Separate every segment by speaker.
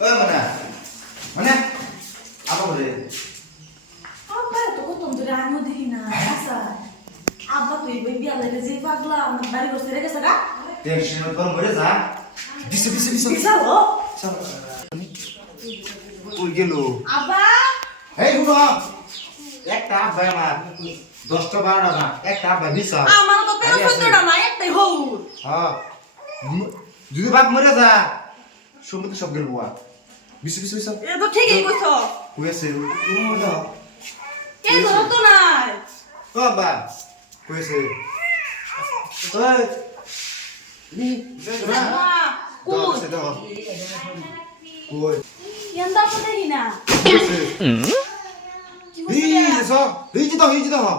Speaker 1: ওই মানে মানে আপা বলে।
Speaker 2: আব্বা তো কত ধরে আমিও দেখি না আচ্ছা। আব্বা তুই বই বিয়া লাগে যে পাগলা আমার বাড়ি বসে রেখে সারা
Speaker 1: টেনশন কর মরে যা। দিছে দিছে দিছে।
Speaker 2: বিশাল ও।
Speaker 1: কই গেল?
Speaker 2: আব্বা!
Speaker 1: এই একটা আব্বা আমার দশটা বারোটা না একটা আব্বা দিছা
Speaker 2: আমার তো তেরো চোদ্দটা না একটাই হৌ।
Speaker 1: হ্যাঁ যদি বাপ মরে যা। সমুদ্র সব গেল বুয়া বিছে বিছে বিছে
Speaker 2: এটা তো ঠিকই কইছো
Speaker 1: কইছে মরে যাও
Speaker 2: কে ধরো তো নাই
Speaker 1: ও আব্বা কইছে ওই নি যা
Speaker 2: আব্বা
Speaker 1: কই
Speaker 2: কুল
Speaker 1: সে দাও কই
Speaker 2: এন্দা তো দেখি না
Speaker 1: কইছে
Speaker 2: কি
Speaker 1: ই
Speaker 2: হইছে
Speaker 1: এসো এই দাও এই দাও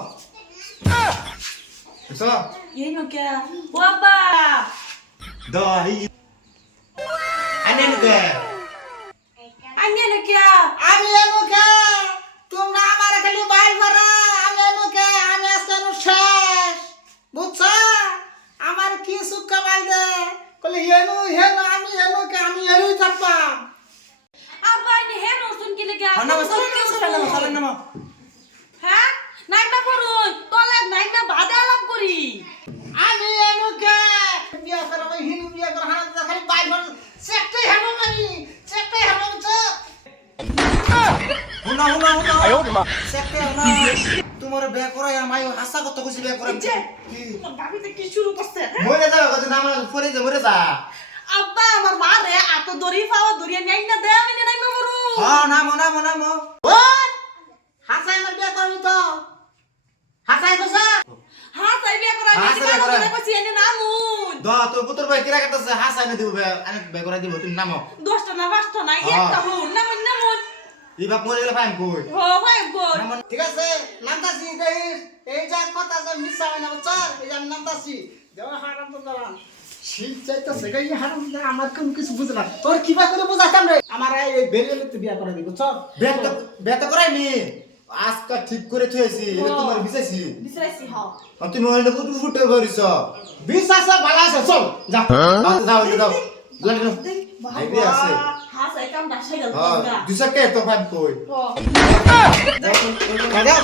Speaker 1: এসো
Speaker 2: এই নকে ও আব্বা
Speaker 1: দাও এই আনেন কে
Speaker 2: আমি নকে
Speaker 3: আমি এনুকে তোমরা আমার খালি বাইর করা। আমি এনুকে আমি আজকে শেষ। বুঝছ? আমার কি সুখ কামাই দে কলে হেনু আমি আমি
Speaker 2: আব্বা ইনি কি লাগে হ্যাঁ তলে বাদে আলাপ করি।
Speaker 3: আমি বিয়া করা হিনু বিয়া করা হানা খালি বাইর করা। চেকটাই হেনু আমি হুনা
Speaker 1: হুনা হুনা সেকে হুনা তোমার বে করে আমায় হাসা কত কইছি বে করে
Speaker 2: যে
Speaker 1: কি?
Speaker 2: ভাবিতে কি শুরু করছে হ্যাঁ?
Speaker 1: মরে যাবে কত নাম পরে যা মরে যা।
Speaker 2: আব্বা আমার মা রে এত দড়ি পাওয়া দড়িয়া নাই না দে আমি নাই মরু।
Speaker 1: হ্যাঁ নাম নাম নাম।
Speaker 3: ওই! হাসাই আমার বিয়া করবি তো। হাসাই কসা
Speaker 2: হ্যাঁ তাই বিয়া করা আমি
Speaker 1: বিয়া করা।
Speaker 2: কইছি এনে নামুন
Speaker 1: দ তো পুত্র ভাই কিরা কাটছে হাসা না দিব বে অনেক বে করে দিব তুমি নাম।
Speaker 2: দশটা না পাঁচটা না
Speaker 1: হ্যাঁ।
Speaker 2: একটা হুন। নামুন নামুন।
Speaker 1: বাপ মরে গেলে ফাইন কই?
Speaker 2: ও ভাই গো
Speaker 1: নাম
Speaker 3: ঠিক আছে নামতাছি দেখিস এই যা কথা যে হয় না বুঝছর এই যে নামতাছি। দেওয়া হারাম তো দাঁড়ান শীত চাইতেছে গাই হারাম তো আমার কোনো কিছু বুঝলাম তোর কিবা করে বুঝাতাম রে? আমার এই তো বিয়া করে দিব বুঝছর
Speaker 1: বে তো বে করাই নি। আজকা ঠিক করে থইছি এটা তোমার বিছাইছি
Speaker 2: বিসরাইছি হ।
Speaker 1: আর তুমি ওইটা ফুটু
Speaker 3: বিশ আছে আছে চল যা।
Speaker 1: আচ্ছা যাও যাও। লাগে না
Speaker 2: ভাই
Speaker 1: আছে।
Speaker 2: হ্যাঁ
Speaker 1: হ্যাঁ দুসা কে তো ফাইন কই দাদা